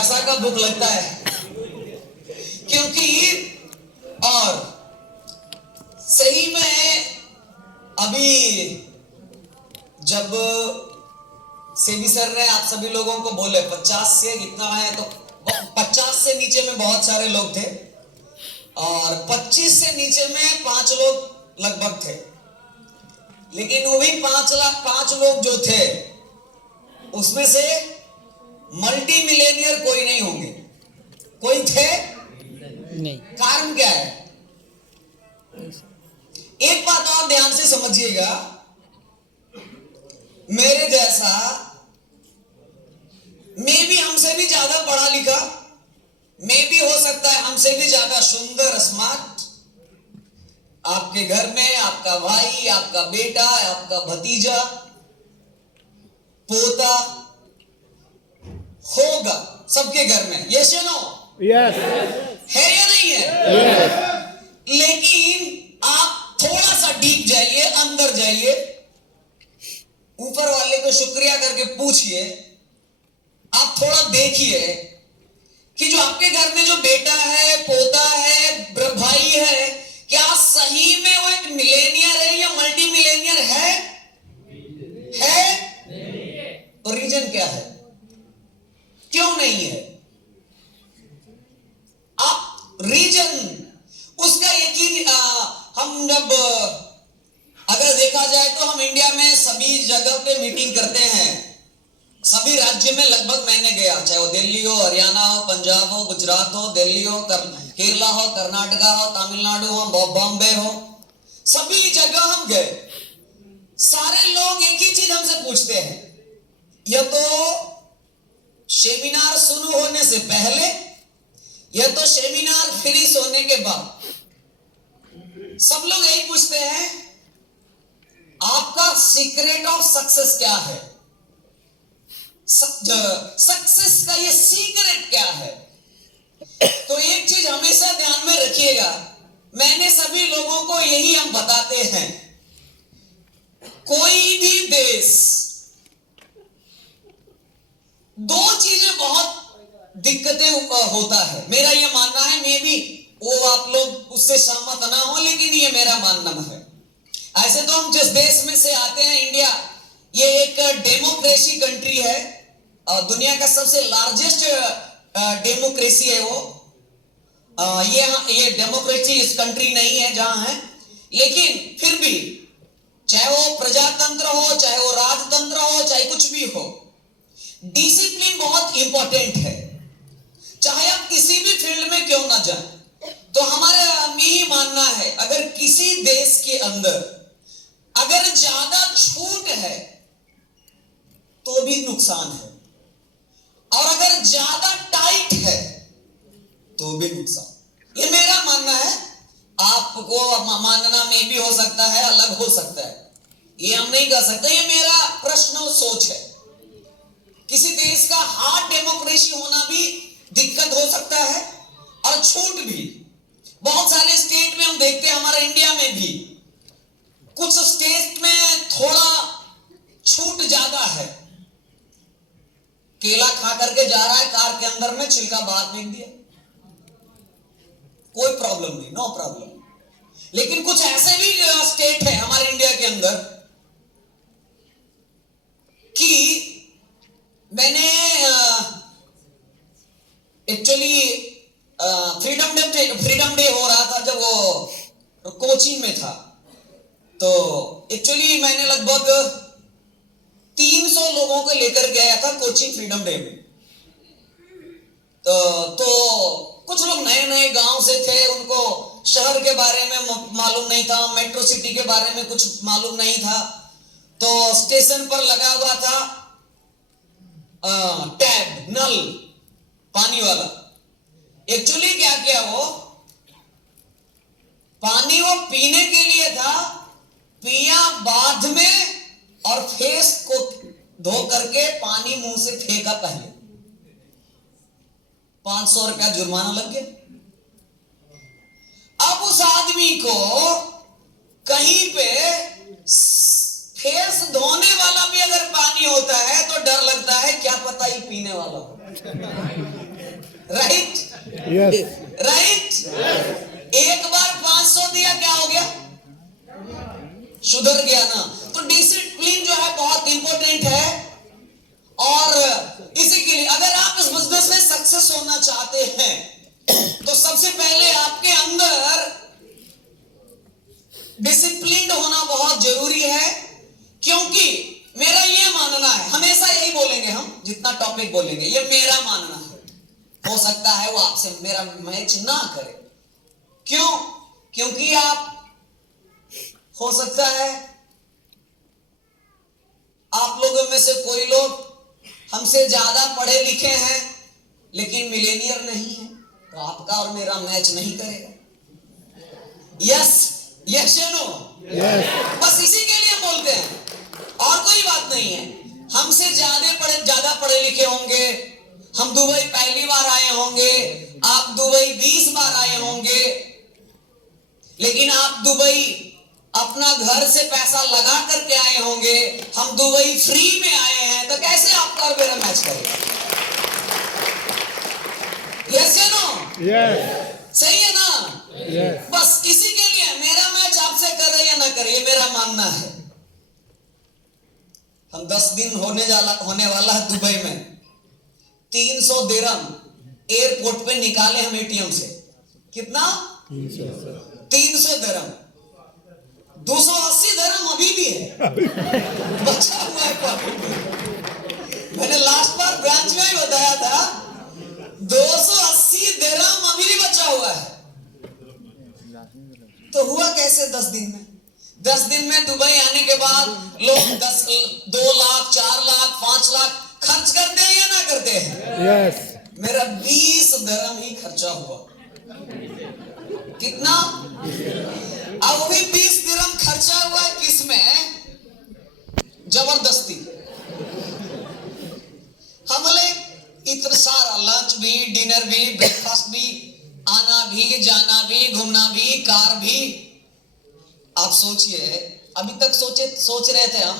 प्यासा का भूख लगता है, क्योंकि और सही में अभी जब सेवी सर ने आप सभी लोगों को बोले 50 से कितना है, तो 50 से नीचे में बहुत सारे लोग थे और 25 से नीचे में 5 लोग लगभग थे, लेकिन वो भी 5 लोग जो थे उसमें से मल्टी मिलेनियर कोई नहीं होंगे। कोई थे नहीं। कारण क्या है? एक बात और ध्यान से समझिएगा, मेरे जैसा मैं भी हमसे भी ज्यादा पढ़ा लिखा, मैं भी हो सकता है हमसे भी ज्यादा सुंदर स्मार्ट, आपके घर में आपका भाई, आपका बेटा, आपका भतीजा, पोता होगा सबके घर में। यस या नो? यस। है या नहीं है? यस। लेकिन आप थोड़ा सा डीप जाइए, अंदर जाइए, ऊपर वाले को शुक्रिया करके पूछिए, आप थोड़ा देखिए कि जो आपके घर में जो बेटा है, पोता है, भाई है, क्या सही में वो एक मिलेनियर है या मल्टी मिलेनियर है? तो रीजन क्या है? क्यों नहीं है? आप रीजन उसका एक ही हम जब अगर देखा जाए तो हम इंडिया में सभी जगह पे मीटिंग करते हैं, सभी राज्य में लगभग मैंने गया, चाहे वो दिल्ली हो, हरियाणा हो, पंजाब हो, गुजरात हो, दिल्ली हो, केरला हो, कर्नाटका हो, तमिलनाडु हो, बॉम्बे हो, सभी जगह हम गए। सारे लोग एक ही चीज हमसे पूछते हैं, या तो सेमिनार शुरू होने से पहले या तो सेमिनार फिनिश होने के बाद, सब लोग यही पूछते हैं, आपका सीक्रेट ऑफ सक्सेस क्या है? सक्सेस का ये सीक्रेट क्या है? तो एक चीज हमेशा ध्यान में रखिएगा, मैंने सभी लोगों को यही हम बताते हैं, कोई भी देश, दो चीजें बहुत दिक्कतें होता है, मेरा ये मानना है, मे भी वो आप लोग उससे सहमत ना हो, लेकिन ये मेरा मानना है। ऐसे तो हम जिस देश में से आते हैं, इंडिया, ये एक डेमोक्रेसी कंट्री है, दुनिया का सबसे लार्जेस्ट डेमोक्रेसी है वो। ये डेमोक्रेसी इस कंट्री नहीं है जहां है, लेकिन फिर भी चाहे वो प्रजातंत्र हो, चाहे वो राजतंत्र हो, चाहे कुछ भी हो, डिसिप्लिन बहुत इंपॉर्टेंट है, चाहे आप किसी भी फील्ड में क्यों ना जाए। तो हमारे यही मानना है, अगर किसी देश के अंदर अगर ज्यादा छूट है तो भी नुकसान है, और अगर ज्यादा टाइट है तो भी नुकसान। ये मेरा मानना है, आपको मानना में भी हो सकता है, अलग हो सकता है, ये हम नहीं कर सकते, ये मेरा प्रश्न और सोच है। किसी देश का हार्ड डेमोक्रेसी होना भी दिक्कत हो सकता है, और छूट भी बहुत सारे स्टेट में हम देखते हैं, हमारे इंडिया में भी कुछ स्टेट में थोड़ा छूट ज्यादा है, केला खा करके जा रहा है, कार के अंदर में छिलका बाहर फेंक दिया, कोई प्रॉब्लम नहीं, नो प्रॉब्लम। लेकिन कुछ ऐसे भी स्टेट है हमारे इंडिया के अंदर कि मैंने एक्चुअली फ्रीडम डे हो रहा था जब वो कोचिंग में था, तो एक्चुअली मैंने लगभग 300 लोगों को लेकर गया था कोचिंग फ्रीडम डे में। तो कुछ लोग नए नए गांव से थे, उनको शहर के बारे में मालूम नहीं था, मेट्रो सिटी के बारे में कुछ मालूम नहीं था, तो स्टेशन पर लगा हुआ था टैप, नल, पानी वाला। एक्चुअली क्या किया, वो पानी वो पीने के लिए था, पिया बाद में, और फेस को धो करके पानी मुंह से फेंका पहले, 500 रुपया जुर्माना लग गया। अब उस आदमी को कहीं पे फेस धोने वाला भी अगर पानी होता है तो डर लगता है, क्या पता ही पीने वाला हो। Right Yes. राइट। एक बार 500 दिया, क्या हो गया? सुधर गया ना। तो डिसिप्लिन जो है बहुत इंपॉर्टेंट है। और इसी के लिए अगर आप इस बिजनेस में सक्सेस होना चाहते हैं तो सबसे पहले आपके अंदर डिसिप्लिन होना बहुत जरूरी है। क्योंकि मेरा ये मानना है, हमेशा यही बोलेंगे हम, जितना टॉपिक बोलेंगे ये मेरा मानना है। हो सकता है वो आपसे मेरा मैच ना करे। क्यों? क्योंकि आप, हो सकता है आप लोगों में से कोई लोग हमसे ज्यादा पढ़े लिखे हैं लेकिन मिलेनियर नहीं है, तो आपका और मेरा मैच नहीं करेगा। यस यस या नो? बस इसी के लिए बोलते हैं, और कोई बात नहीं है। हमसे ज्यादा पढ़े लिखे होंगे, हम दुबई पहली बार आए होंगे, आप दुबई 20 बार आए होंगे, लेकिन आप दुबई अपना घर से पैसा लगा करके आए होंगे, हम दुबई फ्री में आए हैं, तो कैसे आपका और मेरा मैच करेगा? यस या नो? सही है ना? बस इसी के लिए मेरा मैच आपसे करे या ना करे, ये मेरा मानना है। हम 10 दिन होने वाला है दुबई में। 300 दिरहम एयरपोर्ट पे निकाले हम एटीएम से। कितना? 300 दिरहम। 280 दिरहम अभी भी है, बचा हुआ है पॉकेट में। मैंने लास्ट बार ब्रांच में ही बताया था, 280 दिरहम अभी भी बचा हुआ है। तो हुआ कैसे 10 दिन में? 10 दिन में दुबई आने के बाद लोग 2 लाख 4 लाख 5 लाख खर्च करते हैं या ना करते हैं? मेरा 20 दिरहम ही खर्चा हुआ। कितना? अब भी 20 दिरहम खर्चा हुआ है किसमें? जबरदस्ती। हम बोले इतना सारा लंच भी, डिनर भी, ब्रेकफास्ट भी, आना भी, जाना भी, घूमना भी, कार भी। आप सोचिए, अभी तक सोच रहे थे हम,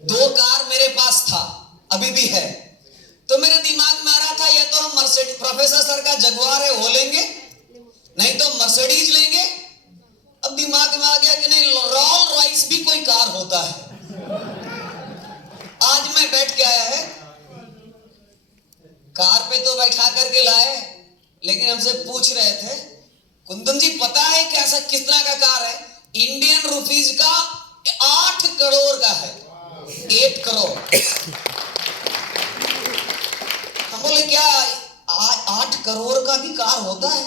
2 कार मेरे पास था, अभी भी है। तो मेरे दिमाग में आ रहा था, या तो हम मर्सिडीज, प्रोफेसर सर का जगुआर है वो लेंगे, नहीं तो मर्सिडीज लेंगे। अब दिमाग में आ गया कि नहीं, रोल्स रॉयस भी कोई कार होता है। आज मैं बैठ के आया है, कार पे तो बैठा करके लाए, लेकिन हमसे पूछ रहे थे, कुंदन जी पता है कैसा किस तरह का कार है? इंडियन रुपीज का 8 करोड़ का है। 8 करोड़। हम बोले क्या 8 करोड़ का भी कार होता है?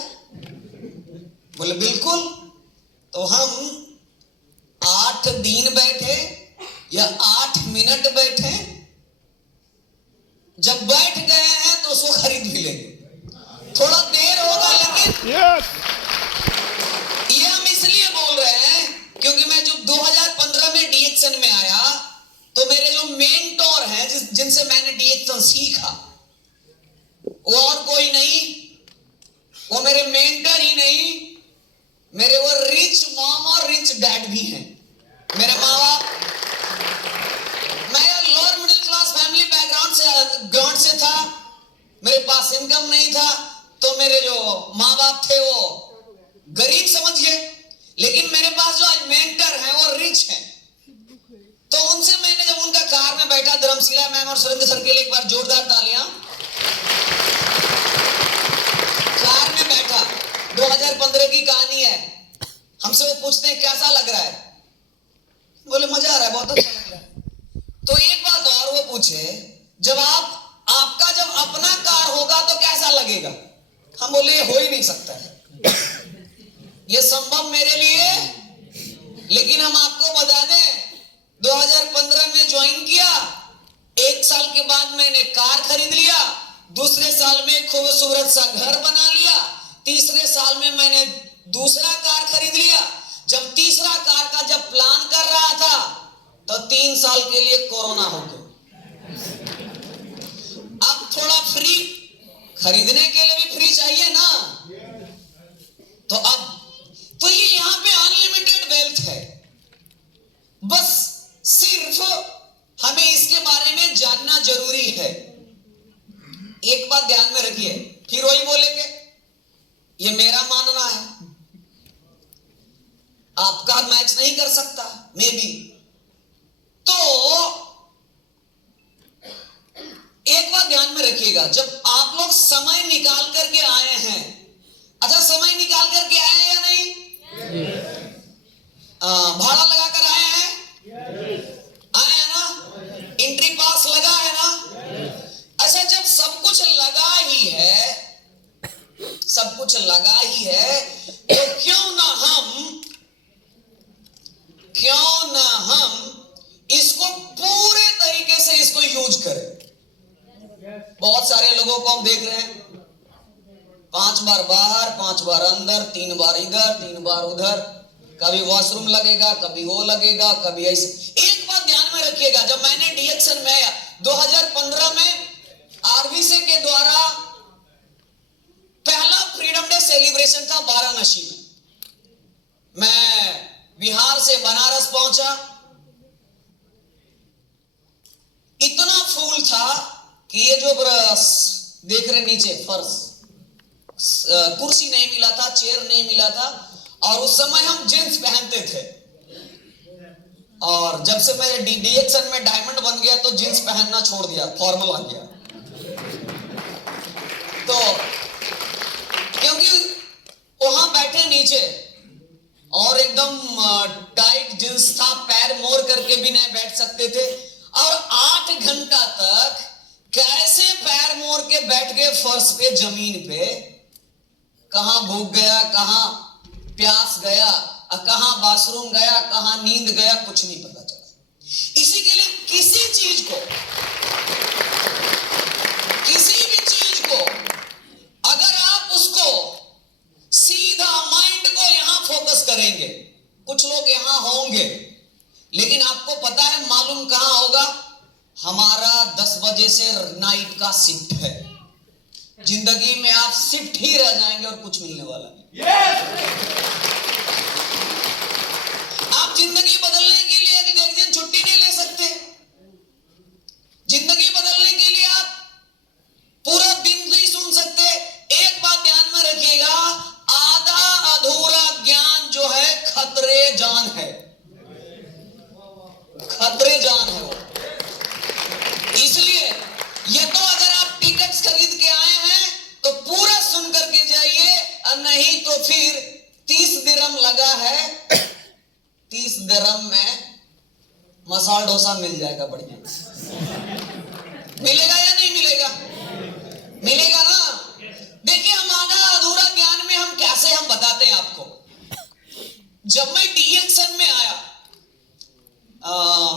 बोले बिल्कुल। तो हम 8 दिन बैठे या 8 मिनट बैठे, जब बैठ गए हैं तो उसको खरीद भी लेंगे। थोड़ा देर होगा लेकिन ये हम इसलिए बोल रहे हैं क्योंकि मैं जब 2015 में डीएक्सन में आया तो मेरे जो मेंटोर हैं जिनसे मैंने डीएक्सन सीखा, वो और कोई नहीं, वो मेरे मेंटर ही नहीं, मेरे वो रिच मॉम और रिच डैड भी हैं। मेरे माँ बाप, मैं lower middle class family background से था, मेरे पास इनकम नहीं था, तो मेरे जो माँ बाप थे वो गरीब समझिए, लेकिन मेरे पास जो आज मेंटर हैं वो रिच हैं। तो उनसे मैंने जब उनका कार में बैठा, धर्मशिला मैम और सुरेंद्र सर के लिए एक बार जोरदार तालियां। कार में बैठा, 2015 की कहानी है। हमसे वो पूछते हैं कैसा लग रहा है? बोले मजा आ रहा है, बहुत अच्छा लग रहा है। तो एक बात और वो पूछे, जब आपका जब अपना कार होगा तो कैसा लगेगा? हम बोले ये हो ही नहीं सकता है, ये संभव मेरे लिए। लेकिन हम आपको बता दें, 2015 में ज्वाइन किया, 1 साल के बाद मैंने कार खरीद लिया, दूसरे साल में खूबसूरत सा घर बना लिया, तीसरे साल में मैंने दूसरा कार खरीद लिया। जब तीसरा कार का जब प्लान कर रहा था तो 3 साल के लिए कोरोना हो गया। अब थोड़ा फ्री, खरीदने के लिए भी फ्री चाहिए ना, तो ये यहां पे अनलिमिटेड वेल्थ है। बस सिर्फ मे बी। तो एक बात ध्यान में रखिएगा, जब आप लोग समय निकाल करके आए हैं, अच्छा समय निकाल करके आए हैं या नहीं? भाड़ा लगा कर आए हैं? आए हैं ना? एंट्री पास लगा है ना? अच्छा, जब सब कुछ लगा ही है, सब कुछ लगा ही है, तो क्यों ना हम इसको पूरे तरीके से इसको यूज करें। बहुत सारे लोगों को हम देख रहे हैं, 5 बार बाहर, 5 बार अंदर, 3 बार इधर, 3 बार उधर, कभी वॉशरूम लगेगा, कभी वो लगेगा, कभी ऐसे। एक बात ध्यान में रखिएगा, जब मैंने डीएक्सन में 2015 में आरबीसी के द्वारा पहला फ्रीडम डे सेलिब्रेशन था वाराणसी में, मैं बिहार से बनारस पहुंचा, इतना फूल था कि ये जो देख रहे नीचे फर्श, कुर्सी नहीं मिला था, चेयर नहीं मिला था, और उस समय हम जींस पहनते थे, और जब से मैं डीएक्सन में डायमंड बन गया तो जींस पहनना छोड़ दिया, फॉर्मल आ गया। तो क्योंकि वहां बैठे नीचे और एकदम टाइट जींस था, पैर मोड़ करके भी नहीं बैठ सकते थे, और 8 घंटा तक कैसे पैर मोड़ के बैठ गए फर्श पे, जमीन पे, कहां भूख गया, कहां प्यास गया, कहां बाथरूम गया, कहां नींद गया, कुछ नहीं पता चला। इसी के लिए किसी भी चीज को अगर आप उसको सीधा माइंड को यहां फोकस करेंगे, कुछ लोग यहां होंगे, लेकिन आपको पता है मालूम कहां होगा? हमारा 10 बजे से नाइट का शिफ्ट है, जिंदगी में आप शिफ्ट ही रह जाएंगे और कुछ मिलने वाला नहीं। आप जिंदगी बदलने के लिए एक दिन छुट्टी नहीं ले सकते, जिंदगी बदलने के लिए आप पूरा दिन नहीं सुन सकते। एक बात ध्यान में रखिएगा, आधा अधूरा ज्ञान जो है खतरे जान है, खतरे जान है वो। इसलिए ये तो अगर आप टिकट्स खरीद के आए हैं तो पूरा सुन करके जाइए, और नहीं तो फिर 30 दिरहम लगा है, 30 दिरहम में मसाला डोसा मिल जाएगा बढ़िया। मिलेगा या नहीं मिलेगा? मिलेगा ना। देखिए, हम आधा अधूरा ज्ञान में हम कैसे हम बताते हैं आपको। जब मैं डीएक्सन में आया,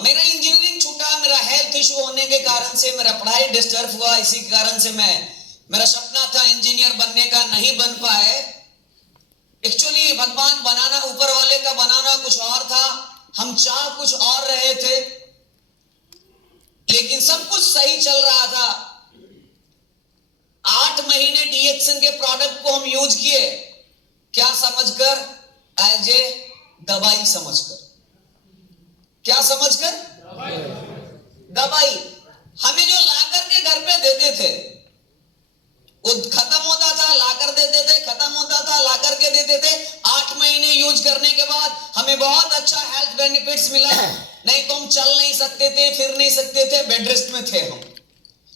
मेरा इंजीनियरिंग छूटा, मेरा हेल्थ इशू होने के कारण से मेरा पढ़ाई डिस्टर्ब हुआ, इसी कारण से मेरा सपना था इंजीनियर बनने का, नहीं बन पाए। एक्चुअली भगवान बनाना, ऊपर वाले का बनाना कुछ और था, हम चाह कुछ और रहे थे, लेकिन सब कुछ सही चल रहा था। 8 महीने डीएक्सन के प्रोडक्ट को हम यूज किए, क्या समझकर? एज ए दवाई समझकर। क्या समझकर? दवाई। हमें जो लाकर के घर पे देते थे, वो खत्म होता था, लाकर देते थे, खत्म होता था, लाकर के देते थे। 8 महीने यूज करने के बाद हमें बहुत अच्छा हेल्थ बेनिफिट्स मिला, नहीं तो हम चल नहीं सकते थे, फिर नहीं सकते थे, बेड रेस्ट में थे हम।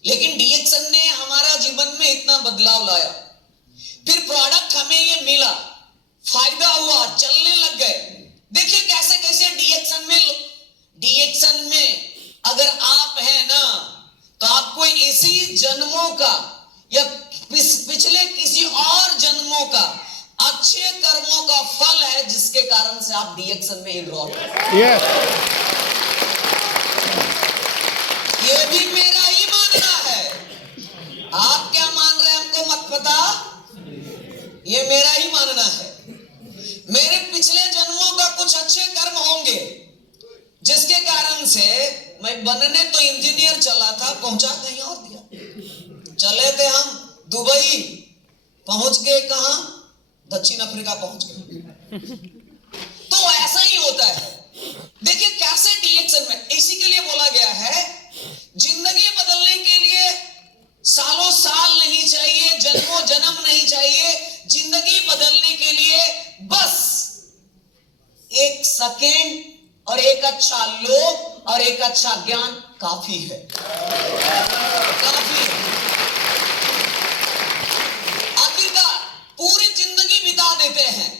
लेकिन डीएक्सन ने हमारा जीवन में इतना बदलाव लाया, फिर प्रोडक्ट हमें ये मिला, फायदा हुआ, चलने लग गए। देखिए कैसे कैसे डीएक्सन में अगर आप हैं ना, तो आपको इसी जन्मों का या पिछले किसी और जन्मों का अच्छे कर्मों का फल है, जिसके कारण से आप डीएक्सन में इनरोल हैं। ये भी मेरा ही मानना है, आप क्या मान रहे हैं हमको मत पता, ये मेरा ही मानना है। मेरे पिछले जन्मों का कुछ अच्छे कर्म होंगे, जिसके कारण से मैं बनने तो इंजीनियर चला था, पहुंचा कहीं और दिया। चले थे हम दुबई, पहुंच गए कहां? दक्षिण अफ्रीका पहुंच गए। तो ऐसा ही होता है। देखिए कैसे डीएक्सन में, इसी के लिए बोला गया है, जिंदगी बदलने के लिए सालों साल नहीं चाहिए, जन्मों जन्म नहीं चाहिए। जिंदगी बदलने के लिए बस 1 सेकेंड और 1 अच्छा लोभ और एक अच्छा ज्ञान काफी है, काफी है। आखिरकार पूरी जिंदगी बिता देते हैं,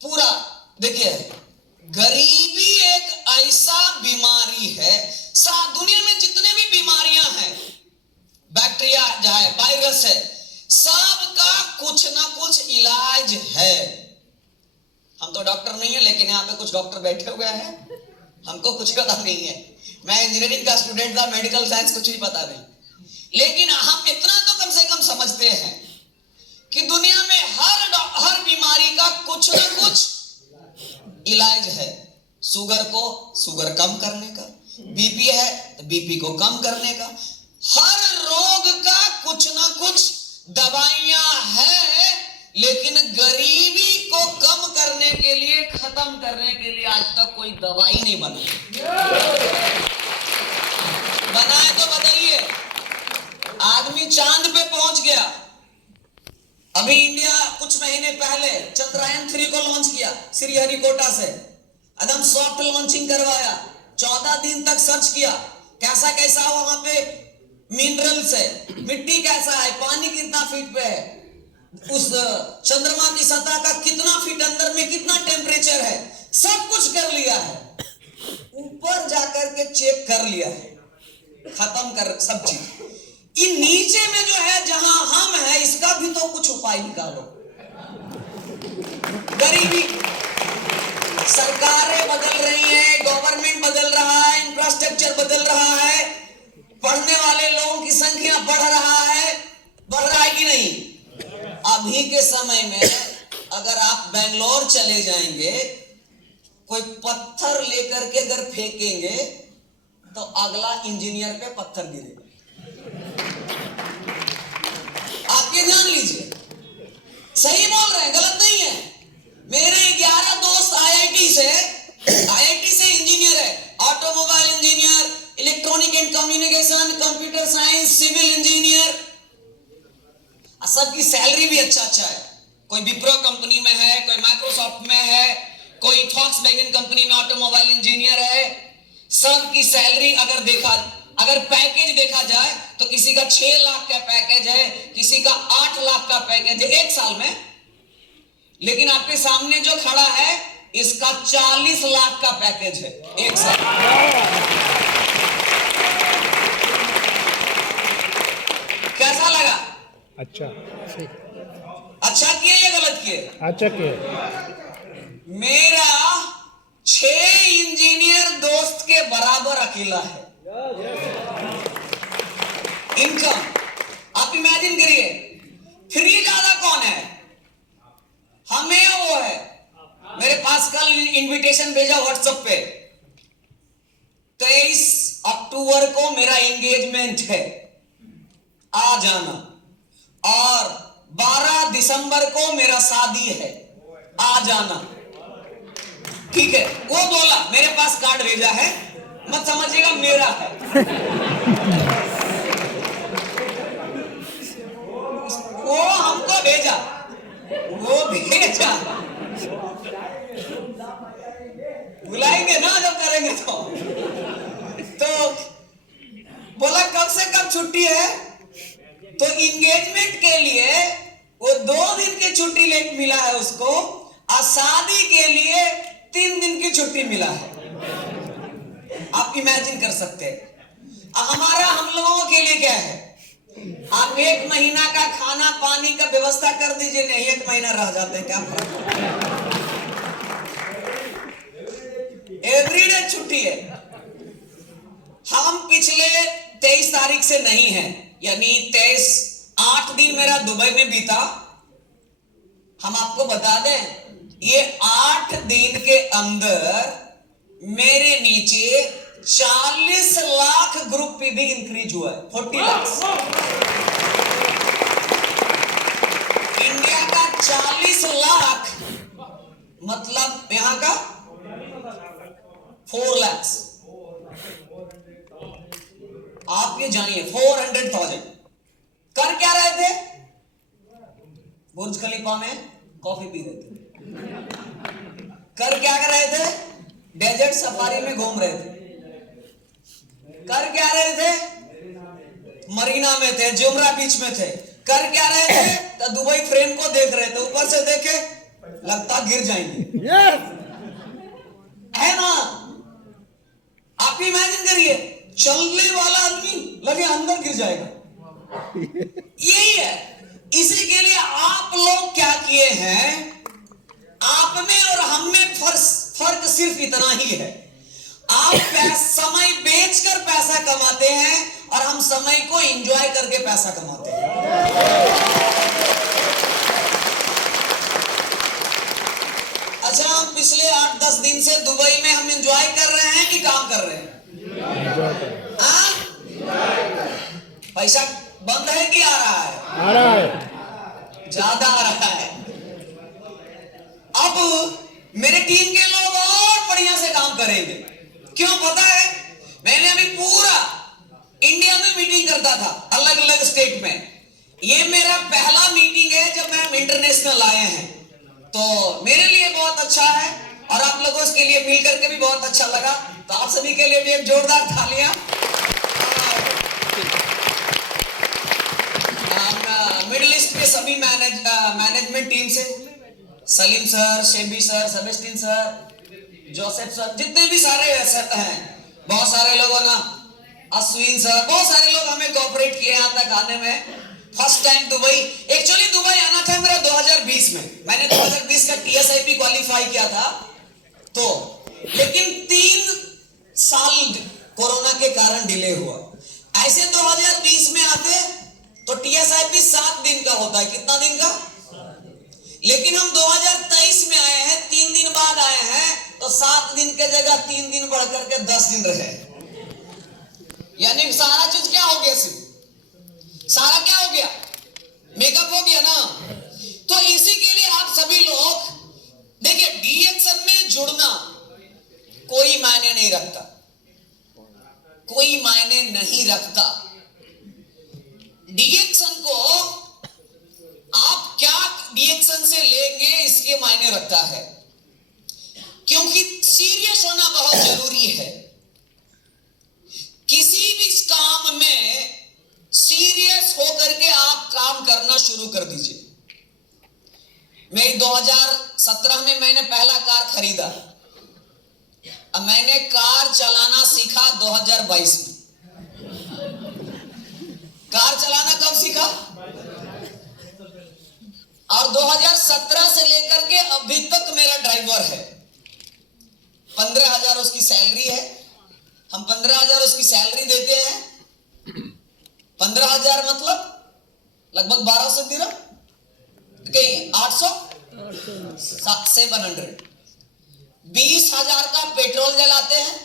पूरा। देखिए, गरीबी एक ऐसा बीमारी है, दुनिया में जितने भी बीमारियां हैं, बैक्टीरिया जो है, वायरस है, सबका कुछ ना कुछ इलाज है। हम तो डॉक्टर नहीं है, लेकिन यहाँ पे कुछ डॉक्टर बैठे हुए हैं, हमको कुछ पता नहीं है। मैं इंजीनियरिंग का स्टूडेंट था, मेडिकल साइंस कुछ भी पता नहीं, लेकिन हम इतना तो कम से कम समझते हैं कि दुनिया में हर बीमारी का कुछ ना कुछ इलाज है। शुगर को शुगर कम करने का, बीपी है तो बीपी को कम करने का, हर रोग का कुछ ना कुछ दवाइयां हैं। लेकिन गरीबी को कम करने के लिए, खत्म करने के लिए आज तक कोई दवाई नहीं बनी। बनाए तो बताइए। आदमी चांद पे पहुंच गया। अभी इंडिया कुछ महीने पहले चंद्रयान 3 को लॉन्च किया श्रीहरिकोटा से, एकदम सॉफ्ट लॉन्चिंग करवाया। 14 दिन तक सर्च किया कैसा कैसा वहां पे मिनरल्स है, मिट्टी कैसा है, पानी कितना फीट पे है, उस चंद्रमा की सतह का कितना फीट अंदर में कितना टेम्परेचर है, सब कुछ कर लिया है। ऊपर जाकर के चेक कर लिया है, खत्म कर सब चीज। इन नीचे में जो है, जहां हम हैं, इसका भी तो कुछ उपाय निकालो। गरीबी, सरकारें बदल रही हैं, गवर्नमेंट बदल रहा है, इंफ्रास्ट्रक्चर बदल रहा है, पढ़ने वाले लोगों की संख्या बढ़ रहा है कि नहीं? अभी के समय में अगर आप बेंगलोर चले जाएंगे, कोई पत्थर लेकर के अगर फेंकेंगे तो अगला इंजीनियर पे पत्थर गिरेगा। आप ये जान लीजिए, सही बोल रहे हैं, गलत नहीं है। मेरे 11 दोस्त आईआईटी से इंजीनियर है, automobile engineer, electronic and communication, computer science, civil engineer. सबकी सैलरी भी अच्छा है। कोई विप्रो कंपनी में है, कोई माइक्रोसॉफ्ट में है, कोई फॉक्सवैगन कंपनी में ऑटोमोबाइल इंजीनियर है। सबकी सैलरी अगर पैकेज देखा जाए तो किसी का 6 लाख का पैकेज है, किसी का 8 लाख का पैकेज है एक साल में। लेकिन आपके सामने जो खड़ा है, इसका 40 लाख का पैकेज है एक साल। कैसा लगा? अच्छा किए या गलत किए? अच्छा किए। मेरा 6 इंजीनियर दोस्त के बराबर अकेला है इनकम। आप इमेजिन करिए, फ्री ज्यादा कौन है, हमें या वो है? मेरे पास कल इनविटेशन भेजा व्हाट्सएप पे, 23 अक्टूबर को मेरा एंगेजमेंट है, आ जाना। और 12 दिसंबर को मेरा शादी है, आ जाना। ठीक है, वो बोला, मेरे पास कार्ड भेजा है, मत समझिएगा मेरा है। वो हमको भेजा, बुलाएंगे ना जब करेंगे तो बोला कब से कब छुट्टी है? तो इंगेजमेंट के लिए वो 2 दिन की छुट्टी मिला है उसको, और शादी के लिए 3 दिन की छुट्टी मिला है। आप इमेजिन कर सकते हैं। हम लोगों के लिए क्या है? आप 1 महीना का खाना पानी का व्यवस्था कर दीजिए, नहीं 1 महीना रह जाते, क्या फर्क? एवरीडे छुट्टी है। हम पिछले 23 तारीख से नहीं है, यानी 8 दिन मेरा दुबई में बीता। हम आपको बता दें, ये 8 दिन के अंदर मेरे नीचे 40 लाख ग्रुप पे भी इंक्रीज हुआ है, 40 लाख। इंडिया का 40 लाख मतलब यहां का 4 लाख। आप ये जानिए, 400,000 कर क्या रहे थे? बुर्ज खलीफा में कॉफी पी रहे थे। कर क्या कर रहे थे? डेजर्ट सफारी में घूम रहे थे। कर क्या रहे थे? मरीना में थे, जुमरा बीच में थे। कर क्या रहे थे? तो दुबई फ्रेम को देख रहे थे, ऊपर से देखे लगता गिर जाएंगे। है ना? आप इमेजिन करिए, चलने वाला आदमी लगे अंदर गिर जाएगा। यही है। इसी के लिए आप लोग क्या किए हैं? आप में और हम में फर्क सिर्फ इतना ही है। आप समय बेचकर पैसा कमाते हैं और हम समय को एंजॉय करके पैसा कमाते हैं। अच्छा, हम पिछले 8-10 दिन से दुबई में हम एंजॉय कर रहे हैं कि काम कर रहे हैं? हाँ? पैसा बंद है कि आ रहा है? आ रहा है, ज्यादा आ रहा है। अब मेरे टीम के लोग और बढ़िया से काम करेंगे। क्यों पता है? मैंने अभी पूरा इंडिया में मीटिंग करता था, अलग अलग स्टेट में। ये मेरा पहला मीटिंग है जब हम इंटरनेशनल आए हैं, तो मेरे लिए बहुत अच्छा है और आप लोगों के लिए मिल करके भी बहुत अच्छा लगा। तो आप सभी के लिए भी एक जोरदार तालियां। मिडिल ईस्ट के सभी मैनेजमेंट टीम से Salim sir, शेबी sir, Sebastian sir, Joseph sir, जितने भी सारे सर हैं, बहुत सारे लोगों ना, अश्विन सर, बहुत सारे लोग हमें कोऑपरेट किए यहाँ तक आने में। First time Dubai, actually Dubai आना था मेरा 2020 में। मैंने 2020 का TSIP क्वालिफाई किया था, तो लेकिन 3 साल कोरोना के कारण डिले हुआ। ऐसे 2020 में आते तो TSIP 7 दिन का होता है। कितना दिन का? लेकिन हम 2023 में आए हैं, 3 दिन बाद आए हैं, तो 7 दिन के जगह 3 दिन बढ़ करके 10 दिन रहे। यानी सारा चीज क्या हो गया? सिर्फ सारा क्या हो गया? मेकअप हो गया ना। तो इसी के लिए आप सभी लोग देखिए, डीएक्शन में जुड़ना कोई मायने नहीं रखता, कोई मायने नहीं रखता। डीएक्शन को आप क्या डीएक्शन से लेंगे इसके मायने रखता है, क्योंकि सीरियस होना बहुत जरूरी है। किसी भी काम में सीरियस होकर के आप काम करना शुरू कर दीजिए। मैं 2017 में मैंने पहला कार खरीदा। अब मैंने कार चलाना सीखा 2022 में। कार चलाना कब सीखा? और 2017 से लेकर के अभी तक मेरा ड्राइवर है। 15,000 उसकी सैलरी है। हम 15,000 उसकी सैलरी देते हैं। 15,000 मतलब लगभग 1200 दिरहम, कहीं 800, 700। 20,000 का पेट्रोल जलाते हैं।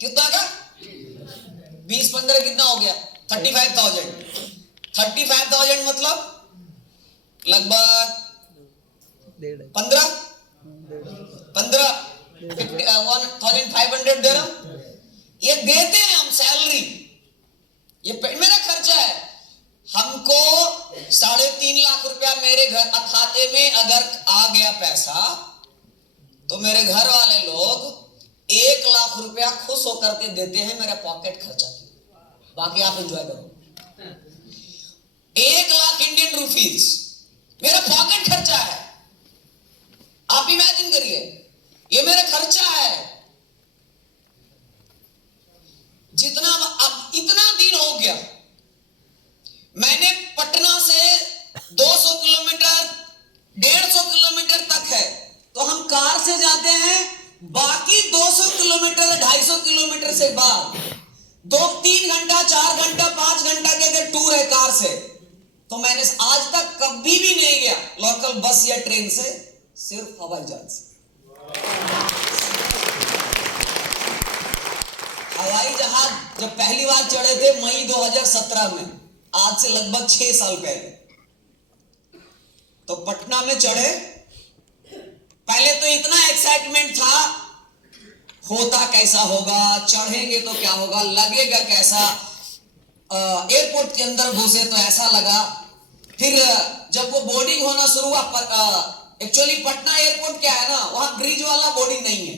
कितना का? 20-15 कितना हो गया? 35,000। 35,000 मतलब लगभग 1,500 दिरहम ये देते हैं हम सैलरी। ये मेरा खर्चा है। हमको 3.5 लाख रुपया मेरे घर खाते में अगर आ गया पैसा, तो मेरे घर वाले लोग 1 लाख रुपया खुश होकर के देते हैं मेरा पॉकेट खर्चा के। बाकी आप एंजॉय करो। 1 लाख इंडियन रुपीज मेरा पॉकेट खर्चा है। आप इमेजिन करिए, ये मेरा खर्चा है। जितना अब इतना दिन हो गया, मैंने पटना से 200 किलोमीटर 150 किलोमीटर तक है, तो हम कार से जाते हैं। बाकी 200 किलोमीटर 250 किलोमीटर से बाद 2-3 घंटा 4 घंटा 5 घंटा के अगर टूर है कार से, तो मैंने आज तक कभी भी नहीं गया लोकल बस या ट्रेन से, सिर्फ हवाई जहाज से। हवाई जहाज जब पहली बार चढ़े थे मई 2017 में, आज से लगभग 6 साल पहले, तो पटना में चढ़े। पहले तो इतना एक्साइटमेंट था, होता कैसा होगा, चढ़ेंगे तो क्या होगा, लगेगा कैसा। एयरपोर्ट के अंदर घुसे तो ऐसा लगा। फिर जब वो बोर्डिंग होना शुरू हुआ एक्चुअली पटना एयरपोर्ट क्या है ना, वहां ब्रिज वाला बोर्डिंग नहीं है,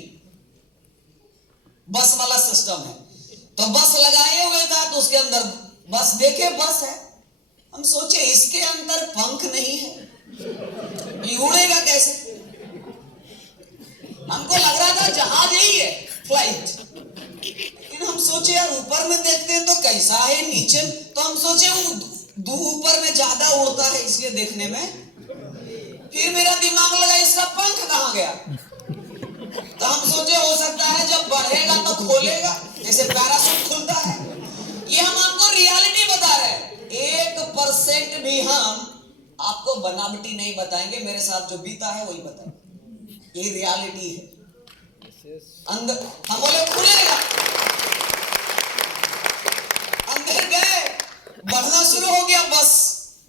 बस वाला सिस्टम है। तो बस लगाए हुए था, तो उसके अंदर बस देखे बस है, हम सोचे इसके अंदर पंख नहीं है, ये उड़ेगा कैसे? हमको लग रहा था जहाज ही है, फ्लाइट। लेकिन हम सोचे यार ऊपर में देखते हैं तो कैसा है, नीचे तो हम सोचे वो ऊपर में ज्यादा उड़ता है इसलिए देखने में। फिर मेरा दिमाग लगा इसका पंख कहां गया, तो हम सोचे हो सकता है जब बढ़ेगा तो खोलेगा, जैसे पैराशूट खुलता है। ये हम आपको रियलिटी बता रहे हैं, 1% भी हम आपको बनावटी नहीं बताएंगे, मेरे साथ जो बीता है वही बताएंगे, ये रियलिटी है। अंदर हम बोले खुलेगा, अंदर गए, बढ़ना शुरू हो गया, बस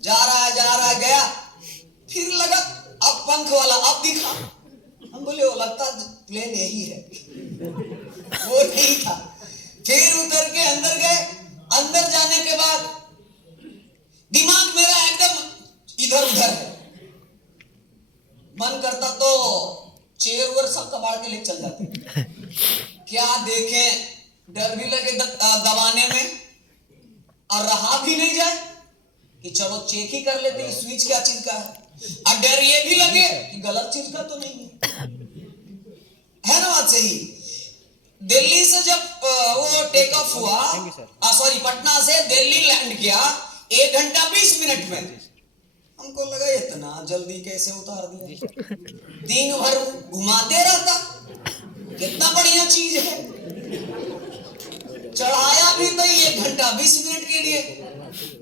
जा रहा है गया, फिर लगा अब पंख वाला, अब दिखा, हम बोले वो लगता प्लेन यही है, वो नहीं था। फिर उतर के अंदर गए, अंदर जाने के बाद दिमाग मेरा एकदम इधर उधर है, मन करता तो चेयर वर सब कबाड़ के लिए चल जाते, क्या देखें, डर भी लगे दबाने में, और रहा भी नहीं जाए कि चलो चेक ही कर लेते स्विच क्या चीज का है, और डर ये भी लगे कि गलत चीज का तो नहीं है ना, बात सही। दिल्ली से जब वो टेक ऑफ हुआ, सॉरी पटना से दिल्ली लैंड किया 1 घंटा 20 मिनट में, हमको लगा इतना जल्दी कैसे उतार दिया, दिन भर घुमाते रहता, कितना बढ़िया चीज है, चढ़ाया भी तो 1 घंटा 20 मिनट के लिए,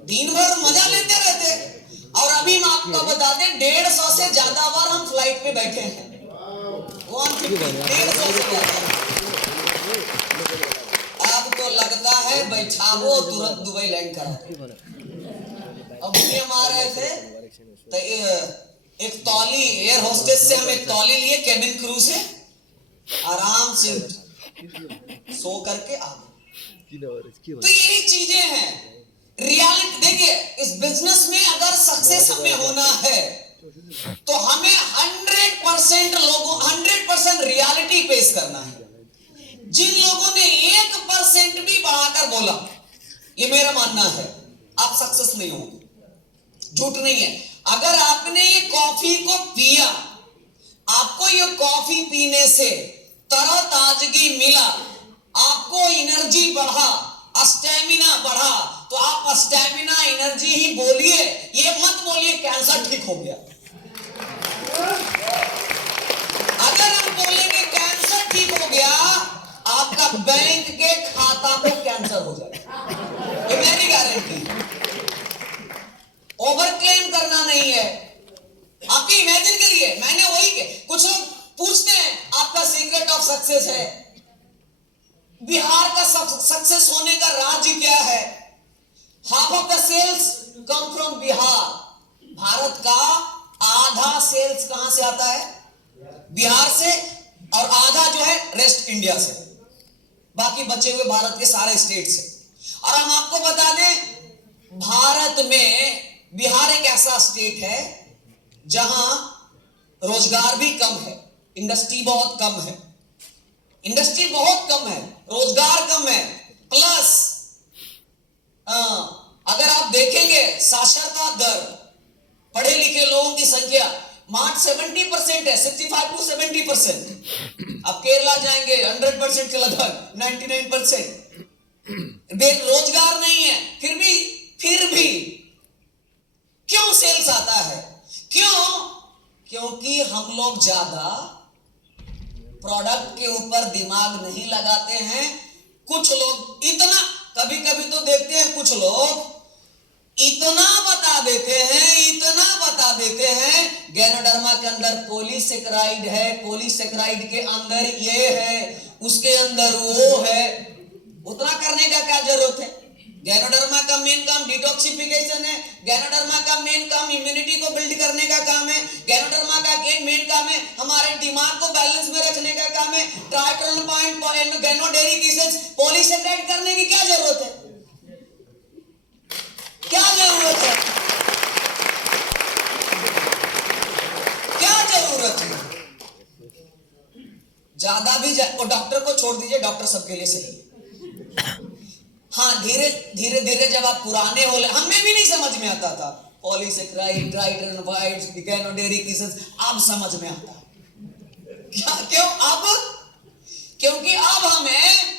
दिन भर मजा लेते रहते। और अभी हम आपको बता दें 150 से ज्यादा बार हम फ्लाइट पे बैठे हैं, 150 से ज्यादा। अब तो लगता है बैठावो तुरंत दुबई लैंड करा। अब हम आ रहे थे तो एक तौली, एयर होस्टेस से हम एक तौली लिए केबिन क्रू से, आराम से सो करके आ गए। तो यही चीजें हैं रियलिटी। देखिए इस बिजनेस में अगर सक्सेस हमें होना है तो हमें 100% रियलिटी पेश करना है। जिन लोगों ने 1% भी बढ़ाकर बोला, ये मेरा मानना है, आप सक्सेस नहीं होंगे, झूठ नहीं है। अगर आपने ये कॉफी को पिया, आपको ये कॉफी पीने से तरोताजगी मिला, आपको एनर्जी बढ़ा, स्टैमिना बढ़ा, तो आप स्टैमिना एनर्जी ही बोलिए, ये मत बोलिए कैंसर ठीक हो गया। अगर हम बोलेंगे कैंसर ठीक हो गया, आपका बैंक के खाता पे कैंसर हो जाएगा, ये मेरी गारंटी। ओवर क्लेम करना नहीं है। आप इमेजिन करिए, मैंने वही के कुछ लोग पूछते हैं आपका सीक्रेट ऑफ सक्सेस है, बिहार का सक्सेस होने का राज क्या है? Half of the sales come from Bihar. Bharat का आधा सेल्स कहां से आता है? बिहार से, और आधा जो है रेस्ट इंडिया से, बाकी बचे हुए भारत के सारे स्टेट से। और हम आपको बता दें भारत में बिहार एक ऐसा स्टेट है जहां रोजगार भी कम है, इंडस्ट्री बहुत कम है, इंडस्ट्री बहुत कम है, रोजगार कम है, प्लस अगर आप देखेंगे साक्षरता दर, पढ़े लिखे लोगों की संख्या मात्र 70% है, 65 to 70%। अब केरला जाएंगे 100% के लगभग 99%। बेरोजगार नहीं है, फिर भी क्यों सेल्स आता है? क्यों? क्योंकि हम लोग ज्यादा प्रोडक्ट के ऊपर दिमाग नहीं लगाते हैं। कुछ लोग इतना, कभी कभी तो देखते हैं कुछ लोग इतना बता देते हैं गैनोडर्मा के अंदर पॉलीसेकेराइड है, पॉलीसेकेराइड के अंदर ये है, उसके अंदर वो है। उतना करने का क्या जरूरत है? गैनोडर्मा का मेन काम डिटॉक्सिफिकेशन है, गैनोडर्मा का मेन काम इम्यूनिटी को बिल्ड करने का काम है, गैनोडर्मा का मेन काम है हमारे दिमाग को बैलेंस में रखने का काम है। ट्राइटोल पॉइंट गैनोडेरिक एसिड्स पॉलीसेकेराइड करने की क्या जरूरत है? क्या जरूरत है? क्या जरूरत जरूरत है। ज्यादा भी वो डॉक्टर को छोड़ दीजिए, डॉक्टर सबके लिए सही है। हाँ, धीरे धीरे धीरे जब आप पुराने हो, हमें भी नहीं समझ में आता था पॉलीसेकेराइड, ट्राइटेरेनोवाइड्स, गैनोडेरिकिसेंस, अब समझ में आता। क्या क्यों? अब क्योंकि अब हमें